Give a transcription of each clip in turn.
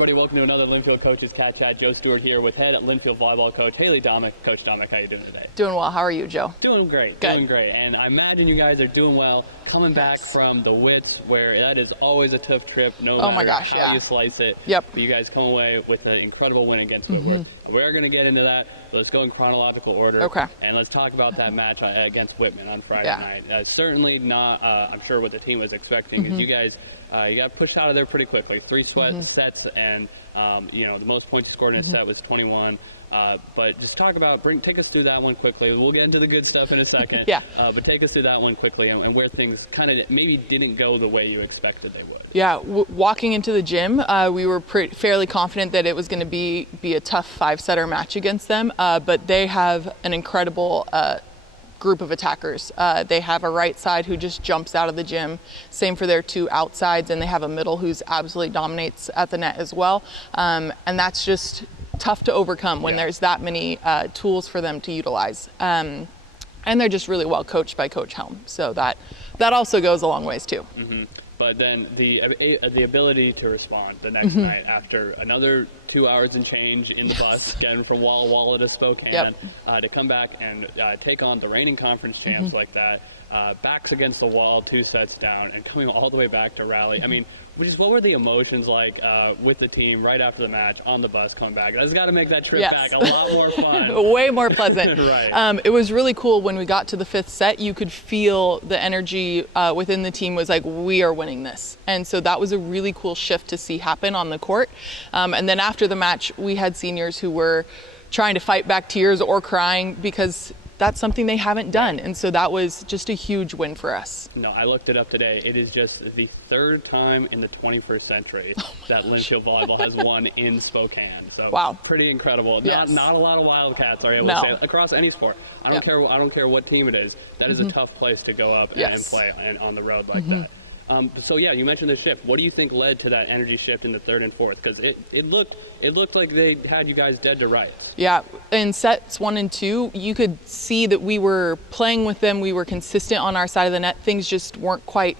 everybody. Welcome to another Linfield Coaches CatChat. Joe Stewart here with head Linfield Volleyball coach Haley Domeck. Coach Domeck, how you doing today? Doing well. How are you, Joe? Doing great. Good. Doing great. And I imagine you guys are doing well coming back from the Wits, where that is always a tough trip, no matter how you slice it. Yep. But you guys come away with an incredible win against Whitworth. We're going to get into that. So let's go in chronological order. Okay. And let's talk about that match against Whitman on Friday night. Certainly not, I'm sure, what the team was expecting, because you guys you got pushed out of there pretty quickly. 3 sets, and the most points you scored in a set was 21. But just take us through that one quickly. We'll get into the good stuff in a second. But take us through that one quickly, and where things kind of maybe didn't go the way you expected they would. Yeah, walking into the gym, we were fairly confident that it was going to be a tough 5-setter match against them. But they have an incredible group of attackers. They have a right side who just jumps out of the gym. Same for their 2 outsides, and they have a middle who's absolutely dominates at the net as well. And that's just tough to overcome when there's that many tools for them to utilize. And they're just really well coached by Coach Helm. So that also goes a long ways too. But then the ability to respond the next night after another 2 hours and change in the bus, getting from Walla Walla to Spokane, to come back and take on the reigning conference champs like that, backs against the wall, 2 sets down, and coming all the way back to rally. I mean, what were the emotions like with the team right after the match on the bus coming back? That's got to make that trip back a lot more fun. Way more pleasant. Right. It was really cool when we got to the 5th set. You could feel the energy within the team was like, we are winning this. And so that was a really cool shift to see happen on the court. And then after the match, we had seniors who were trying to fight back tears or crying because that's something they haven't done. And so that was just a huge win for us. No, I looked it up today. It is just the 3rd time in the 21st century that Linfield Volleyball has won in Spokane. So pretty incredible. Not a lot of Wildcats are able to say across any sport. I don't care what team it is. That is a tough place to go up and play on the road like that. So you mentioned the shift. What do you think led to that energy shift in the 3rd and 4th? Because it looked like they had you guys dead to rights. Yeah, in sets 1 and 2, you could see that we were playing with them. We were consistent on our side of the net. Things just weren't quite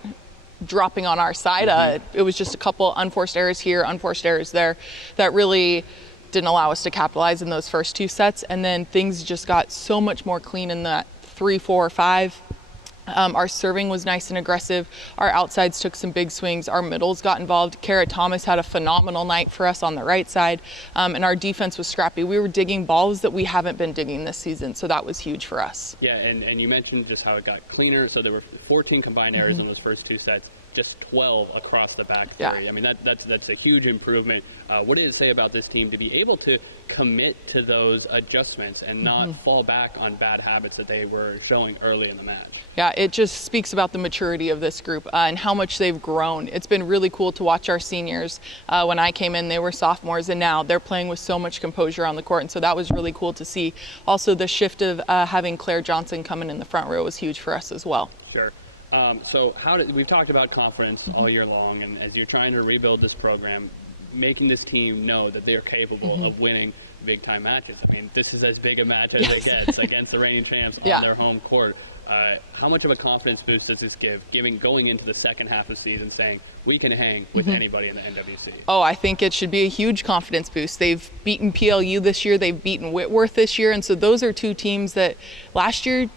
dropping on our side. It was just a couple unforced errors here, unforced errors there, that really didn't allow us to capitalize in those first 2 sets. And then things just got so much more clean in that 3, 4, 5. Our serving was nice and aggressive. Our outsides took some big swings. Our middles got involved. Kara Thomas had a phenomenal night for us on the right side. And our defense was scrappy. We were digging balls that we haven't been digging this season. So that was huge for us. Yeah, and you mentioned just how it got cleaner. So there were 14 combined errors in those first 2 sets. Just 12 across the back 3. I mean, that's a huge improvement. What did it say about this team to be able to commit to those adjustments and not fall back on bad habits that they were showing early in the match? Yeah, it just speaks about the maturity of this group and how much they've grown. It's been really cool to watch our seniors. When I came in, they were sophomores, and now they're playing with so much composure on the court, and so that was really cool to see. Also, the shift of having Claire Johnson coming in the front row was huge for us as well. Sure. So we've talked about confidence all year long, and as you're trying to rebuild this program, making this team know that they're capable of winning big-time matches. I mean, this is as big a match as it gets against the reigning champs on their home court. How much of a confidence boost does this going into the second half of the season, saying we can hang with anybody in the NWC? Oh, I think it should be a huge confidence boost. They've beaten PLU this year, they've beaten Whitworth this year, and so those are 2 teams that last year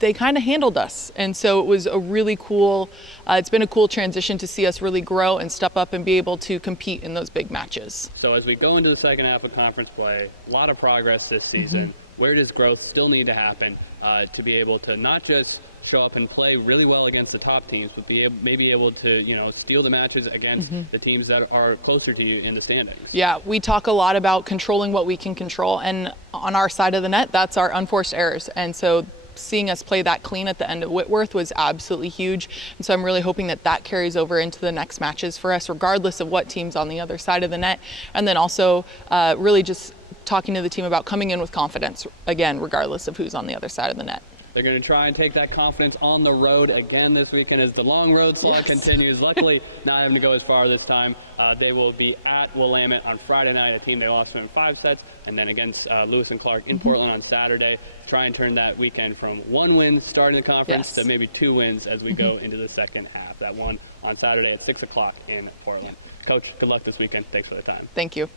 they kind of handled us. And so it was a really cool, it's been a cool transition to see us really grow and step up and be able to compete in those big matches. So as we go into the second half of conference play, a lot of progress this season. Where does growth still need to happen to be able to not just show up and play really well against the top teams, but maybe able to, steal the matches against the teams that are closer to you in the standings? Yeah, we talk a lot about controlling what we can control, and on our side of the net, that's our unforced errors. And so seeing us play that clean at the end of Whitworth was absolutely huge. And so I'm really hoping that carries over into the next matches for us, regardless of what team's on the other side of the net. And then also really just talking to the team about coming in with confidence, again, regardless of who's on the other side of the net. They're going to try and take that confidence on the road again this weekend as the long road slog continues. Luckily, not having to go as far this time. They will be at Willamette on Friday night, a team they lost to in 5 sets, and then against Lewis and Clark in Portland on Saturday. Try and turn that weekend from 1 win starting the conference to maybe 2 wins as we go into the second half. That one on Saturday at 6 o'clock in Portland. Coach, good luck this weekend. Thanks for the time. Thank you.